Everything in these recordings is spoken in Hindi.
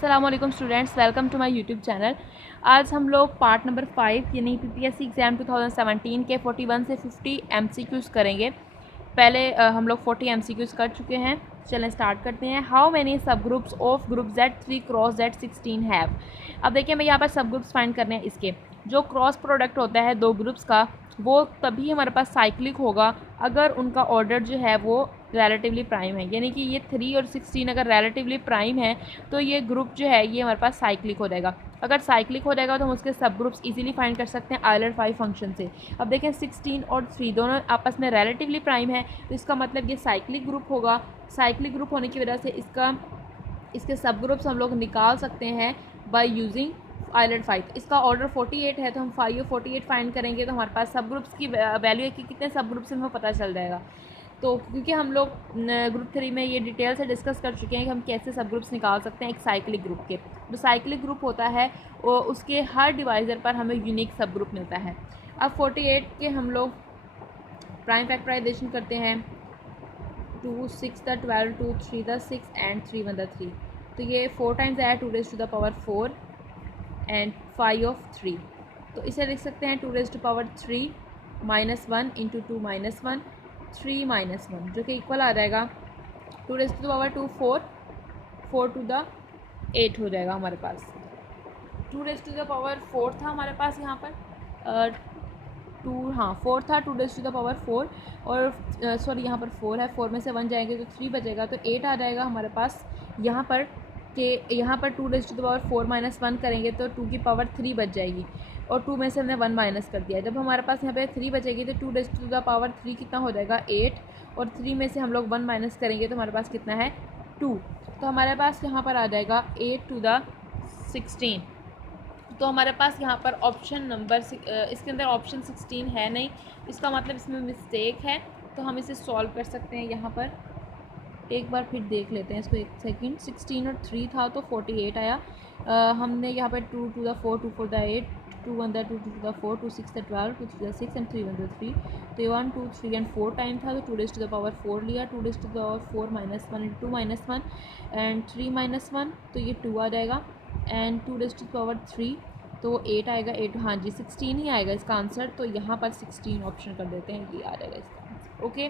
अस्सलाम वालेकुम students, welcome to my YouTube channel. आज हम लोग पार्ट नंबर 5 यानी पीपीएससी एग्ज़ाम 2017 के 41 से 50 एमसीक्यूज़ करेंगे। पहले हम लोग 40 एमसीक्यूज़ कर चुके हैं। चलें स्टार्ट करते हैं। हाउ मेनी सब groups of group Z3 cross Z16 have. अब देखिए हमें यहाँ पर सब ग्रुप्स फाइंड करने हैं। इसके जो क्रॉस प्रोडक्ट होता है दो ग्रुप्स का, वो तभी हमारे पास साइक्लिक होगा अगर उनका ऑर्डर जो है वो रिलेटिवली प्राइम है। यानी कि ये 3 और 16 अगर रिलेटिवली प्राइम है तो ये ग्रुप जो है ये हमारे पास साइक्लिक हो जाएगा। अगर साइक्लिक हो जाएगा तो हम उसके सब ग्रुप्स इजीली फाइंड कर सकते हैं आइलर 5 फंक्शन से। अब देखें 16 और 3 दोनों आपस में रिलेटिवली प्राइम है, तो इसका मतलब ये साइक्लिक ग्रुप होगा। साइक्लिक ग्रुप होने की वजह से इसके सब ग्रुप्स हम लोग निकाल सकते हैं बाय यूजिंग आइलर 5। इसका ऑर्डर 48 है, तो हम 5 और 48 फाइंड करेंगे तो हमारे पास सब ग्रुप्स की वैल्यू है कि कितने सब ग्रुप्स हमें पता चल जाएगा। तो क्योंकि हम लोग ग्रुप 3 में ये डिटेल से डिस्कस कर चुके हैं कि हम कैसे सब ग्रुप्स निकाल सकते हैं एक साइक्लिक ग्रुप के। जो साइक्लिक ग्रुप होता है वो उसके हर डिवाइज़र पर हमें यूनिक सब ग्रुप मिलता है। अब 48 के हम लोग प्राइम फैक्टराइजेशन करते हैं। 2 6 द 12 2 3 द 6 एंड 3 1 द 3, तो ये 4 टाइम्स आया 2 raised to the power 4 and 5 of 3। तो इसे लिख सकते हैं 2 raised to power 3 -1 इंटू 2 -1 3 -1, जो कि इक्वल आ जाएगा 2 raised to the power 2 4 4 to the 8 हो जाएगा हमारे पास। 2 raised to the power 4 था हमारे पास यहाँ पर 4 था। 2 raised to the power 4 और सॉरी यहाँ पर 4 है, 4 में से 1 जाएंगे तो 3 बचेगा, तो 8 आ जाएगा हमारे पास यहाँ पर। कि यहाँ पर 2 raised to the power 4 -1 करेंगे तो 2 की पावर 3 बच जाएगी और 2 में से हमने 1 माइनस कर दिया। जब हमारे पास यहाँ पे 3 बचेगी तो 2 raised to the power 3 कितना हो जाएगा 8, और 3 में से हम लोग 1 माइनस करेंगे तो हमारे पास कितना है 2। तो हमारे पास यहाँ पर आ जाएगा 8 to the 16। तो हमारे पास यहाँ पर ऑप्शन नंबर इसके अंदर ऑप्शन 16 है नहीं, इसका मतलब इसमें मिस्टेक है। तो हम इसे सॉल्व कर सकते हैं। यहाँ पर एक बार फिर देख लेते हैं इसको, एक सेकंड। 16 और 3 था तो 48 आया। हमने यहाँ पर 2 to the 4 2 4 the 8 2 1 the 2 2 to the 4 2 6 the 12 2 3 the 6 and 3 1 the 3। तो ये 1 2 3 एंड 4 टाइम था तो 2 raised to the power 4 लिया। 2 raised to the power 4 -1 into 2 -1 and 3 -1, तो ये 2 आ जाएगा। And 2 raised to the power 3 तो 8 आएगा। 8 हाँ जी 16 ही आएगा इसका आंसर, तो यहाँ पर 16 ऑप्शन कर देते हैं, ये आ जाएगा इसका आंसर। ओके,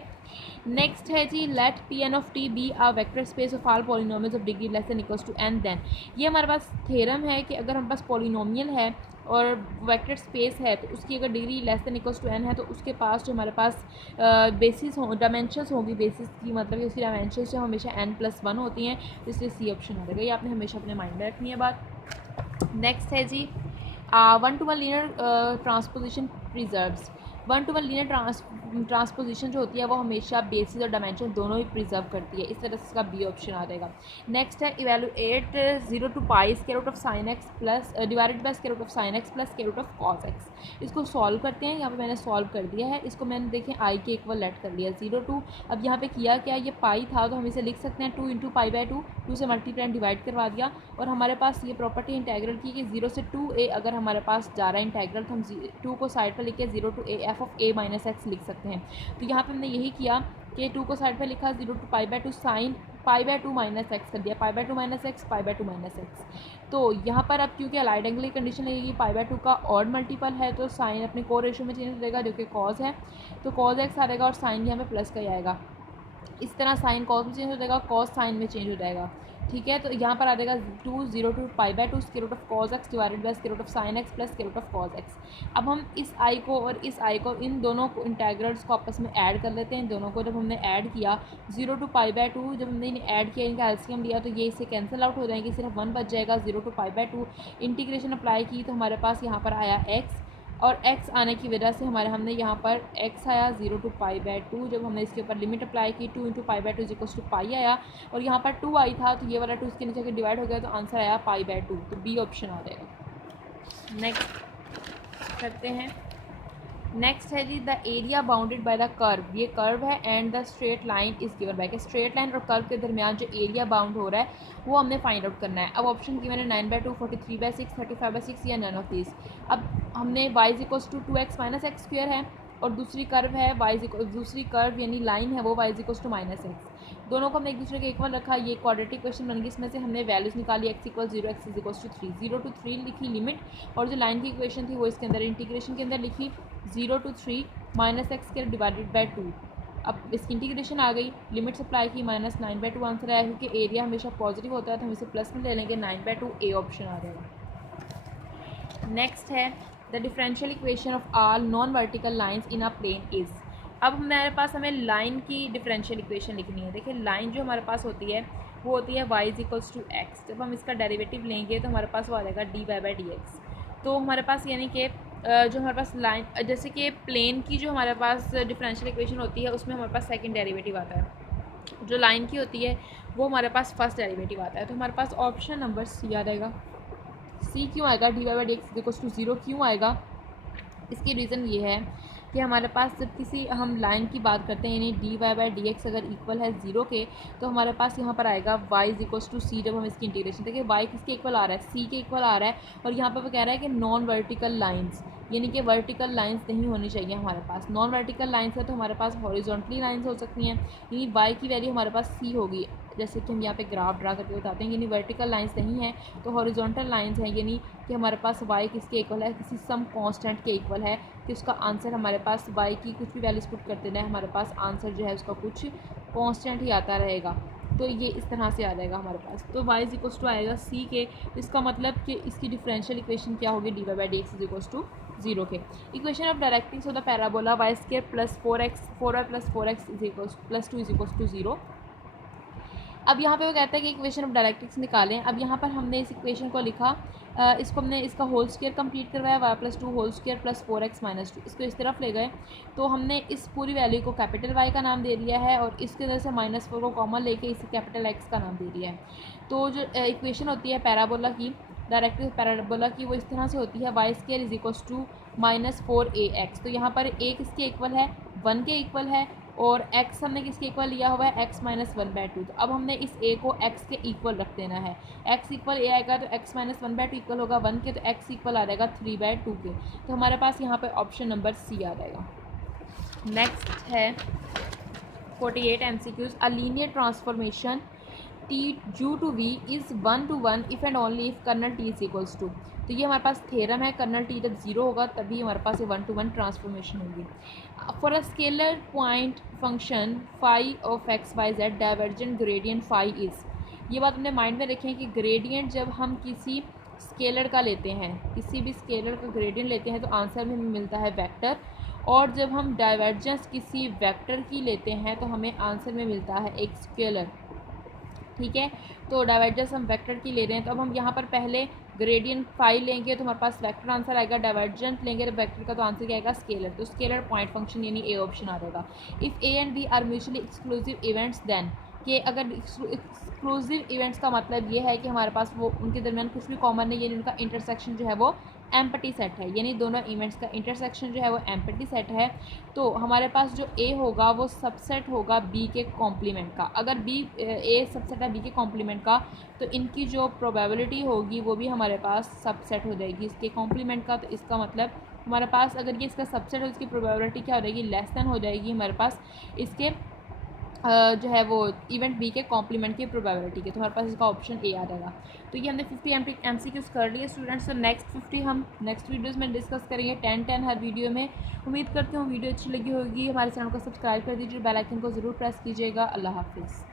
नेक्स्ट है जी let P N of T be a vector space of all polynomials of degree less than equals to N then. ये हमारे पास थ्योरम है कि अगर हमारे पास पॉलिनोमियल है और वेक्टर स्पेस है तो उसकी अगर degree less than equals to n है तो उसके पास जो हमारे पास बेसिस हो डायमेंशंस होगी। बेसिस की मतलब कि उसकी डायमेंशंस जो हमेशा n+1 होती हैं, तो इसलिए सी ऑप्शन आ जाएगा। ये आपने हमेशा अपने माइंड में रखनी है बात। नेक्स्ट है जी 1-to-1 linear transposition preserves. 1-to-1 linear transposition जो होती है वो हमेशा बेसिस और डायमेंशन दोनों ही प्रिजर्व करती है। इस तरह से इसका बी ऑप्शन आ जाएगा। नेक्स्ट है evaluate 0 to π square root of sine X plus divided by square root of sine X plus square root of cos X. इसको सॉल्व करते हैं। यहाँ पे मैंने सॉल्व कर दिया है। इसको मैंने देखें आई के इक्वल लेट कर लिया 0 to। अब यहाँ पे किया क्या, ये पाई था तो हम इसे लिख सकते हैं 2 इंटू π/2। 2 से मल्टीप्लाई एंड डिवाइड करवा दिया और हमारे पास ये प्रॉपर्टी इंटेग्रल की कि 0 से 2a अगर हमारे पास जा रहा है इंटेग्रल तो हम 2 को साइड पर लिख के 0 to a f of a minus x लिख सकते हैं। तो यहाँ पे हमने यही किया कि 2 को साइड पर लिखा 0 to π/2 साइन π/2 माइनस एक्स कर दिया। π/2 माइनस एक्स π/2 माइनस एक्स। तो यहाँ पर अब क्योंकि अलाइड एंगल की कंडीशन लगेगी π/2 का और मल्टीपल है तो साइन अपने को रेशो में चेंज हो जाएगा जो कि कॉस है, तो कॉस एक्स आ जाएगा और साइन यहाँ पे प्लस का ही आएगा। इस तरह साइन कॉस में चेंज हो जाएगा, कॉस साइन में चेंज हो जाएगा। ठीक है, तो यहाँ पर आ जाएगा 0 to π/2 square root of cos X divided by square root of sine X plus square root of cos X. अब हम इस आई को और इस आई को इन दोनों को इंटेग्रल्स को आपस में ऐड कर लेते हैं। इन दोनों को जब हमने ऐड किया 0 to π/2 जब हमने इन्हें ऐड किया, इनका एलसीएम लिया तो ये इससे कैंसिल आउट हो जाएंगे, सिर्फ 1 बच जाएगा। 0 to π/2 इंटीग्रेशन अप्लाई की तो हमारे पास यहाँ पर आया x, और x आने की वजह से हमने यहाँ पर x आया 0 to π/2। जब हमने इसके ऊपर लिमिट अप्लाई की 2 इंटू π/2 इक्वल्स टू पाई आया और यहाँ पर 2 आई था तो ये वाला 2 इसके नीचे के डिवाइड हो गया तो आंसर आया π/2, तो बी ऑप्शन आ जाएगा। नेक्स्ट करते हैं। नेक्स्ट है जी the area bounded by the curve. ये कर्व है and the straight line is given by. Straight line और कर्व के दरमियान जो एरिया बाउंड हो रहा है वो हमने फाइंड आउट करना है। अब ऑप्शन गिवन है 9/2 43/6 35/6 या नन ऑफ दिस। अब हमने y = 2x - x² है और दूसरी कर्व है दूसरी कर्व यानी लाइन है वो y equals to minus x. दोनों को हमने एक दूसरे के इक्वल रखा, ये क्वाड्रेटिक इक्वेशन बन गई। इसमें से हमने वैल्यूज़ निकाली x equal 0, x is equals to 3, 0 to 3 लिखी लिमिट, और जो लाइन की इक्वेशन थी वो इसके अंदर इंटीग्रेशन के अंदर लिखी 0 to 3 माइनस एक्स के डिवाइडेड बाई 2। अब इसकी इंटीग्रेशन आ गई, लिमिट सप्लाई की, -9/2 आंसर आया। क्योंकि एरिया हमेशा पॉजिटिव होता है तो हम इसे प्लस में ले लेंगे, 9/2 ए ऑप्शन आ जाएगा। नेक्स्ट है the differential equation of all non vertical lines in a plane is. अब हमारे पास हमें लाइन की डिफरेंशियल इक्वेशन लिखनी है। देखिए लाइन जो हमारे पास होती है वो होती है y इक्वल्स टू एक्स। जब हम इसका डेरिवेटिव लेंगे तो हमारे पास वो आ जाएगा dy/dx। तो हमारे पास यानी कि जो हमारे पास लाइन, जैसे कि प्लेन की जो हमारे पास डिफरेंशियल इक्वेशन होती है उसमें हमारे पास सेकंड डेरिवेटिव आता है, जो लाइन की होती है वो हमारे पास फर्स्ट डेरिवेटिव आता है। तो हमारे पास ऑप्शन नंबर सी आ जाएगा। सी क्यों आएगा, dy/dx इक्वल्स टू 0 क्यों आएगा? इसकी रीज़न ये है कि हमारे पास जब किसी हम लाइन की बात करते हैं यानी dy/dx अगर इक्वल है 0 के, तो हमारे पास यहाँ पर आएगा y इक्वल्स टू सी। जब हम इसकी इंटीग्रेशन देखिए y किसके इक्वल आ रहा है, c के इक्वल आ रहा है। और यहाँ पर वो कह रहा है कि नॉन वर्टिकल लाइंस यानी कि वर्टिकल लाइंस नहीं होनी चाहिए हमारे पास। नॉन वर्टिकल लाइंस है तो हमारे पास हॉरिजॉन्टली लाइंस हो सकती हैं, यानी y की वैल्यू हमारे पास c होगी। जैसे कि हम यहाँ पे ग्राफ ड्रा करके बताते हैं, यानी वर्टिकल लाइंस नहीं है तो हॉरिजॉन्टल लाइंस हैं, यानी कि हमारे पास y किसके इक्वल है, किसी सम कांस्टेंट के इक्वल है, कि उसका आंसर हमारे पास y की कुछ भी वैल्यूज पुट करते हैं, हमारे पास आंसर जो है उसका कुछ कांस्टेंट ही आता रहेगा। तो ये इस तरह से आ जाएगा हमारे पास। तो y इक्वल्स टू आएगा c के, इसका मतलब कि इसकी डिफरेंशियल इक्वेशन क्या होगी, dy/dx इज इक्वल्स टू 0 के। Equation of directrix of the parabola y² plus 4y plus 4x is equals plus 2 is equals to 0। अब यहाँ पे वो कहता है कि इक्वेशन ऑफ डायरेक्ट्रिक्स निकालें। अब यहाँ पर हमने इस इक्वेशन को लिखा, इसको हमने इसका होल स्क्वायर कंप्लीट करवाया, y+2 whole square plus 4x minus 2, इसको इस तरफ ले गए। तो हमने इस पूरी वैल्यू को कैपिटल Y का नाम दे दिया है और इसके अंदर से -4 को कॉमन लेके इसे कैपिटल X का नाम दे दिया है। तो जो इक्वेशन होती है पैराबोला की, डायरेक्ट्रिक्स पैराबोला की, वो इस तरह से होती है y² is equals to -4ax। तो यहाँ पर a किसके इक्वल है, 1 के इक्वल है, और x हमने किसके इक्वल लिया हुआ है, x -1/2। तो अब हमने इस a को x के इक्वल रख देना है। x इक्वल a आएगा तो x -1/2 इक्वल होगा 1 के, तो x इक्वल आ जाएगा 3/2 के। तो हमारे पास यहाँ पे ऑप्शन नंबर सी आ जाएगा। नेक्स्ट है 48 MCQs। A linear transformation t u to v is 1 to 1 if and only if kernel t is equals to. तो ये हमारे पास थ्योरम है, कर्नल t जब 0 होगा तभी हमारे पास ये 1 to 1 ट्रांसफॉर्मेशन होगी। For a scalar point function phi of x y z divergent gradient phi is. ये बात अपने माइंड में रखें कि ग्रेडियंट जब हम किसी स्केलर का लेते हैं, किसी भी स्केलर का ग्रेडियंट लेते हैं तो आंसर में हमें मिलता है वेक्टर, और जब हम डाइवर्जेंस किसी वेक्टर की लेते हैं तो हमें आंसर में मिलता है एक स्केलर। ठीक है, तो डाइवर्जेंस हम वेक्टर की ले रहे हैं, तो अब हम यहाँ पर पहले ग्रेडियंट फाई लेंगे तो हमारे पास वेक्टर आंसर आएगा, डाइवर्जेंट लेंगे तो वेक्टर का तो आंसर क्या आएगा, स्केलर। तो स्केलर पॉइंट फंक्शन यानी ए ऑप्शन आ जाएगा। If A and B are mutually exclusive events then, कि अगर एक्सक्लूसिव इवेंट्स का मतलब ये है कि हमारे पास वो उनके दरमियान कुछ भी कॉमन नहीं, यानी उनका इंटरसेक्शन जो है वो एम्पटी सेट है, यानी दोनों इवेंट्स का इंटरसेक्शन जो है वो एम्पटी सेट है। तो हमारे पास जो ए होगा वो सबसेट होगा बी के कॉम्प्लीमेंट का। अगर बी ए सबसेट है बी के कॉम्प्लीमेंट का तो इनकी जो प्रोबेबिलिटी होगी वो भी हमारे पास सबसेट हो जाएगी इसके कॉम्प्लीमेंट का। तो इसका मतलब हमारे पास अगर ये इसका सबसेट हो, इसकी प्रोबेबिलिटी क्या हो जाएगी, लेस देन हो जाएगी हमारे पास इसके जो है वो इवेंट बी के कॉम्प्लीमेंट की प्रोबेबिलिटी के। तो हमारे पास इसका ऑप्शन ए आ जाएगा। तो ये हमने 50 MCQs कर लिए स्टूडेंट्स। तो नेक्स्ट 50 हम नेक्स्ट वीडियोस में डिस्कस करेंगे, 10 हर वीडियो में। उम्मीद करती हूँ वीडियो अच्छी लगी होगी। हमारे चैनल को सब्सक्राइब कर दीजिए, बेल आइकन को ज़रूर प्रेस कीजिएगा। अल्लाह हाफिज़।